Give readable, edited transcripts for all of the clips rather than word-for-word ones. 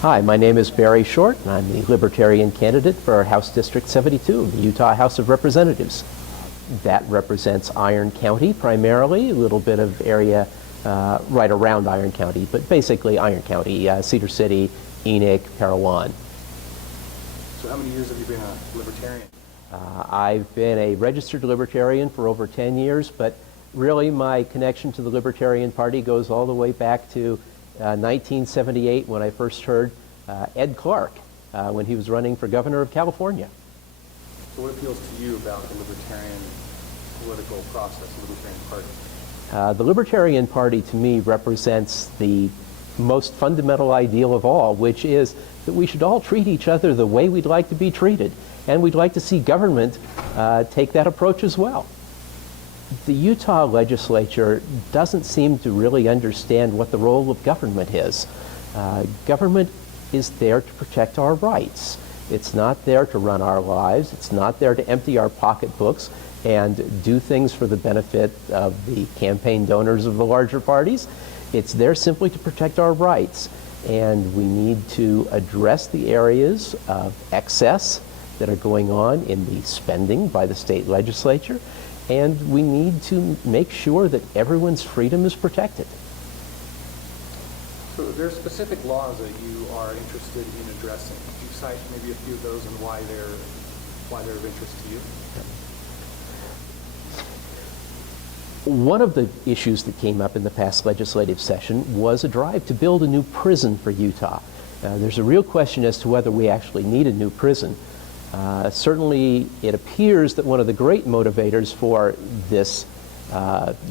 Hi, my name is Barry Short, and I'm the Libertarian candidate for House District 72, the Utah House of Representatives. That represents Iron County primarily, a little bit of area right around Iron County, but basically Iron County, Cedar City, Enoch, Parowan. So how many years have you been a Libertarian? I've been a registered Libertarian for over 10 years, but really my connection to the Libertarian Party goes all the way back to 1978 when I first heard Ed Clark when he was running for governor of California. So what appeals to you about the Libertarian political process, the Libertarian Party? The Libertarian Party to me represents the most fundamental ideal of all, which is that we should all treat each other the way we'd like to be treated, and we'd like to see government take that approach as well. The Utah legislature doesn't seem to really understand what the role of government is. Government is there to protect our rights. It's not there to run our lives. It's not there to empty our pocketbooks and do things for the benefit of the campaign donors of the larger parties. It's there simply to protect our rights. And we need to address the areas of excess that are going on in the spending by the state legislature. And we need to make sure that everyone's freedom is protected. So there are specific laws that you are interested in addressing. Could you cite maybe a few of those and why they're of interest to you? One of the issues that came up in the past legislative session was a drive to build a new prison for Utah. There's a real question as to whether we actually need a new prison. Certainly, it appears that one of the great motivators for this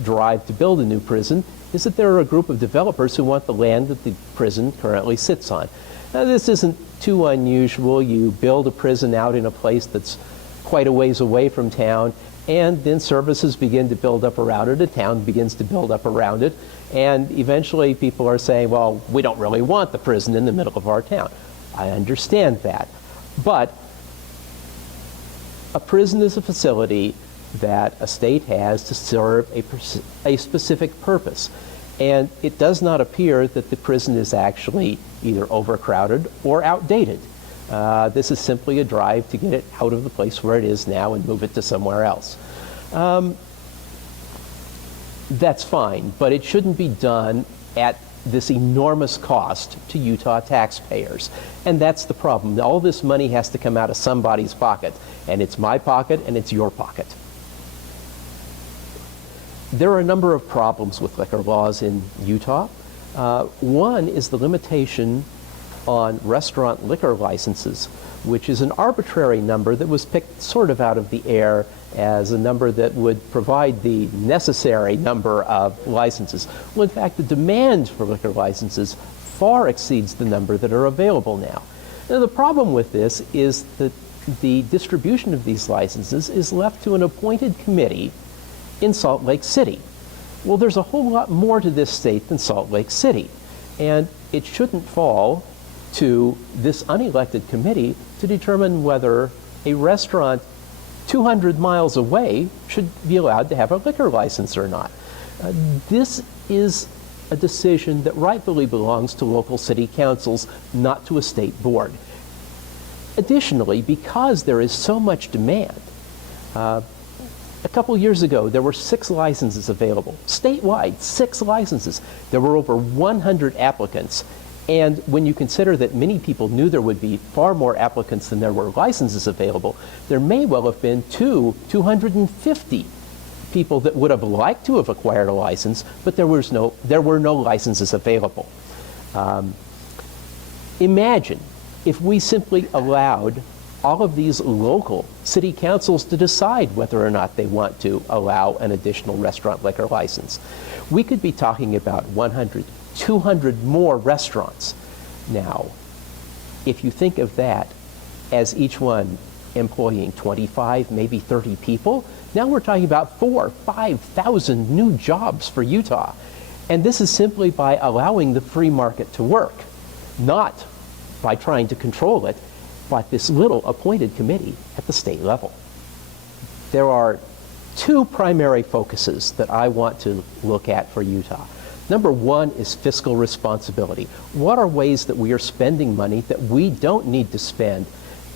drive to build a new prison is that there are a group of developers who want the land that the prison currently sits on. Now, this isn't too unusual. You build a prison out in a place that's quite a ways away from town, and then services begin to build up around it. A town begins to build up around it, and eventually people are saying, well, we don't really want the prison in the middle of our town. I understand that. But a prison is a facility that a state has to serve a specific purpose. And it does not appear that the prison is actually either overcrowded or outdated. This is simply a drive to get it out of the place where it is now and move it to somewhere else. That's fine, but it shouldn't be done at this enormous cost to Utah taxpayers. And that's the problem. All this money has to come out of somebody's pocket, and it's my pocket and it's your pocket. There are a number of problems with liquor laws in Utah. One is the limitation on restaurant liquor licenses, which is an arbitrary number that was picked sort of out of the air as a number that would provide the necessary number of licenses. Well, in fact, the demand for liquor licenses far exceeds the number that are available now. Now, the problem with this is that the distribution of these licenses is left to an appointed committee in Salt Lake City. Well, there's a whole lot more to this state than Salt Lake City, and it shouldn't fall to this unelected committee to determine whether a restaurant 200 miles away should be allowed to have a liquor license or not. This is a decision that rightfully belongs to local city councils, not to a state board. Additionally, because there is so much demand, a couple years ago there were 6 licenses available, statewide, 6 licenses. There were over 100 applicants. And when you consider that many people knew there would be far more applicants than there were licenses available, there may well have been 250 people that would have liked to have acquired a license, but there were no licenses available. Imagine if we simply allowed all of these local city councils to decide whether or not they want to allow an additional restaurant liquor license. We could be talking about 100, 200 more restaurants. Now, if you think of that as each one employing 25, maybe 30 people, now we're talking about 4,000 or 5,000 new jobs for Utah. And this is simply by allowing the free market to work, not by trying to control it, but this little appointed committee at the state level. There are two primary focuses that I want to look at for Utah. Number one is fiscal responsibility. What are ways that we are spending money that we don't need to spend?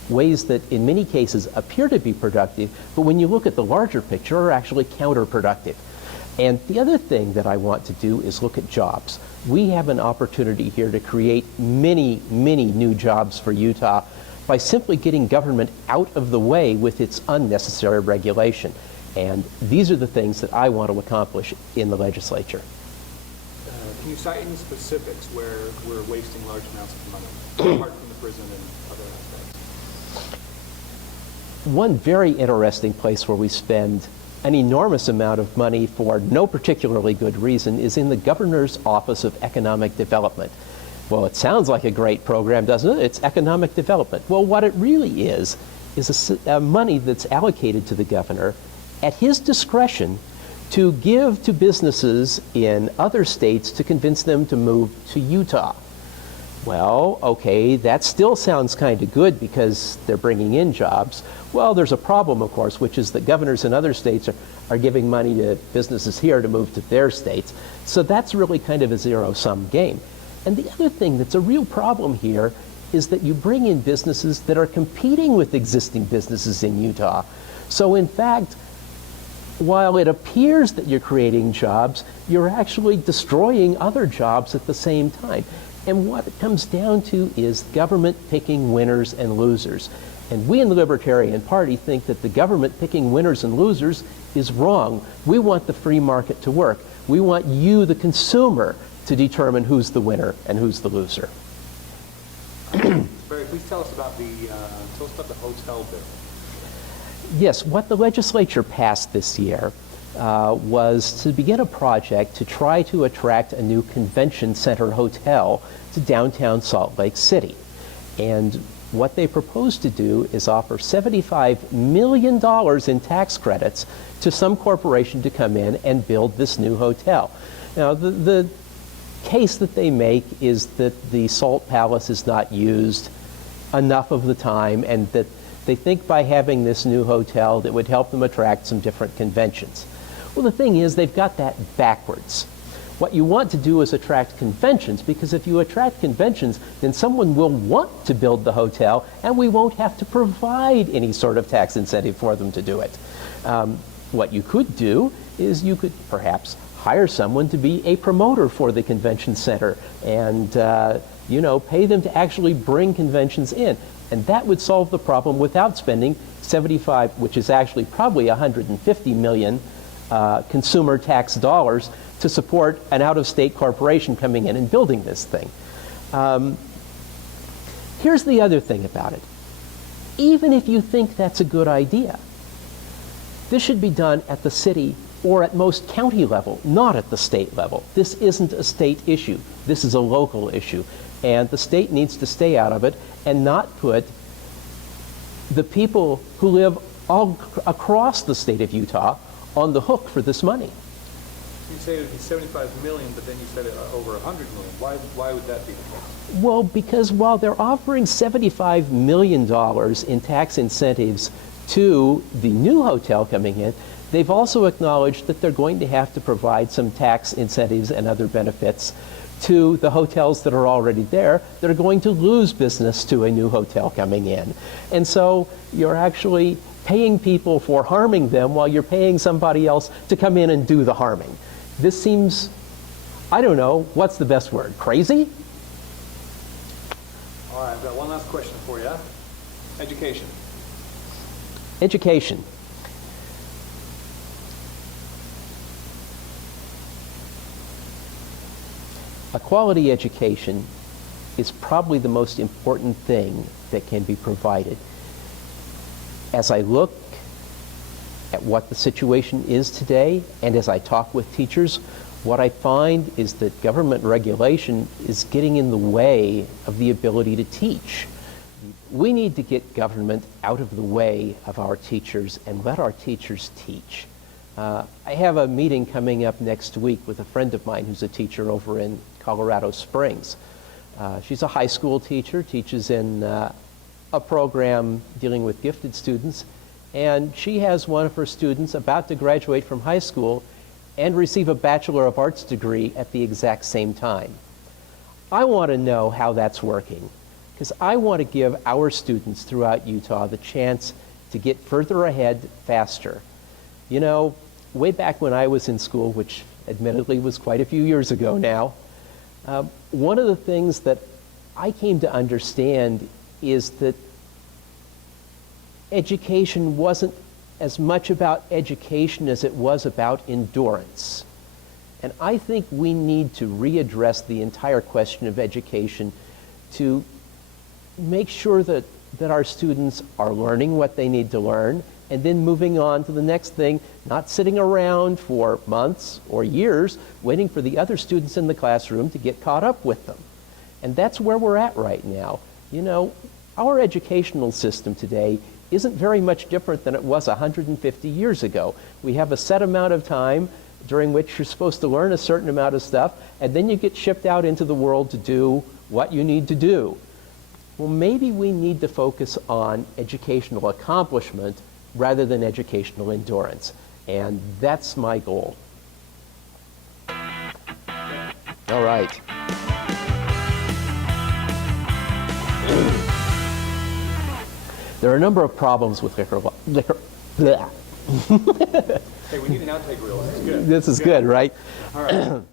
Ways that in many cases appear to be productive, but when you look at the larger picture are actually counterproductive. And the other thing that I want to do is look at jobs. We have an opportunity here to create many, many new jobs for Utah by simply getting government out of the way with its unnecessary regulation. And these are the things that I want to accomplish in the legislature. Can you cite any specifics where we're wasting large amounts of money, apart from the prison and other aspects? One very interesting place where we spend an enormous amount of money for no particularly good reason is in the Governor's Office of Economic Development. Well, it sounds like a great program, doesn't it? It's economic development. Well, what it really is money that's allocated to the governor at his discretion to give to businesses in other states to convince them to move to Utah. Well, okay, that still sounds kind of good because they're bringing in jobs. Well, there's a problem, of course, which is that governors in other states are giving money to businesses here to move to their states. So that's really kind of a zero-sum game. And the other thing that's a real problem here is that you bring in businesses that are competing with existing businesses in Utah. So in fact, while it appears that you're creating jobs, you're actually destroying other jobs at the same time. And what it comes down to is government picking winners and losers. And we in the Libertarian Party think that the government picking winners and losers is wrong. We want the free market to work. We want you, the consumer, to determine who's the winner and who's the loser. Barry, please tell us about the hotel bill. Yes, what the legislature passed this year was to begin a project to try to attract a new convention center hotel to downtown Salt Lake City. And what they propose to do is offer $75 million in tax credits to some corporation to come in and build this new hotel. Now, the case that they make is that the Salt Palace is not used enough of the time, and that they think by having this new hotel that would help them attract some different conventions. Well, the thing is, they've got that backwards. What you want to do is attract conventions, because if you attract conventions, then someone will want to build the hotel, and we won't have to provide any sort of tax incentive for them to do it. What you could do is you could perhaps hire someone to be a promoter for the convention center and pay them to actually bring conventions in. And that would solve the problem without spending 75, which is actually probably 150 million consumer tax dollars to support an out-of-state corporation coming in and building this thing. Here's the other thing about it. Even if you think that's a good idea, this should be done at the city or at most county level, not at the state level. This isn't a state issue. This is a local issue. And the state needs to stay out of it and not put the people who live all across the state of Utah on the hook for this money. You say it would be 75 million, but then you said over 100 million. Why would that be the case? Well, because while they're offering $75 million in tax incentives to the new hotel coming in, they've also acknowledged that they're going to have to provide some tax incentives and other benefits to the hotels that are already there that are going to lose business to a new hotel coming in. And so you're actually paying people for harming them while you're paying somebody else to come in and do the harming. This seems, I don't know, what's the best word? Crazy? All right, I've got one last question for you. Education. Education. A quality education is probably the most important thing that can be provided. As I look at what the situation is today, and as I talk with teachers, what I find is that government regulation is getting in the way of the ability to teach. We need to get government out of the way of our teachers and let our teachers teach. I have a meeting coming up next week with a friend of mine who's a teacher over in Colorado Springs. She's a high school teacher, teaches in a program dealing with gifted students, And she has one of her students about to graduate from high school and receive a Bachelor of Arts degree at the exact same time. I want to know how that's working, because I want to give our students throughout Utah the chance to get further ahead faster. You know, way back when I was in school, which admittedly was quite a few years ago now, one of the things that I came to understand is that education wasn't as much about education as it was about endurance. And I think we need to readdress the entire question of education to make sure that our students are learning what they need to learn and then moving on to the next thing, not sitting around for months or years waiting for the other students in the classroom to get caught up with them. And that's where we're at right now. You know, our educational system today isn't very much different than it was 150 years ago. We have a set amount of time during which you're supposed to learn a certain amount of stuff, and then you get shipped out into the world to do what you need to do. Well, maybe we need to focus on educational accomplishment rather than educational endurance. And that's my goal. All right. There are a number of problems with liquor. Hey, we need an outtake reel. This is good. This is good, right? All right.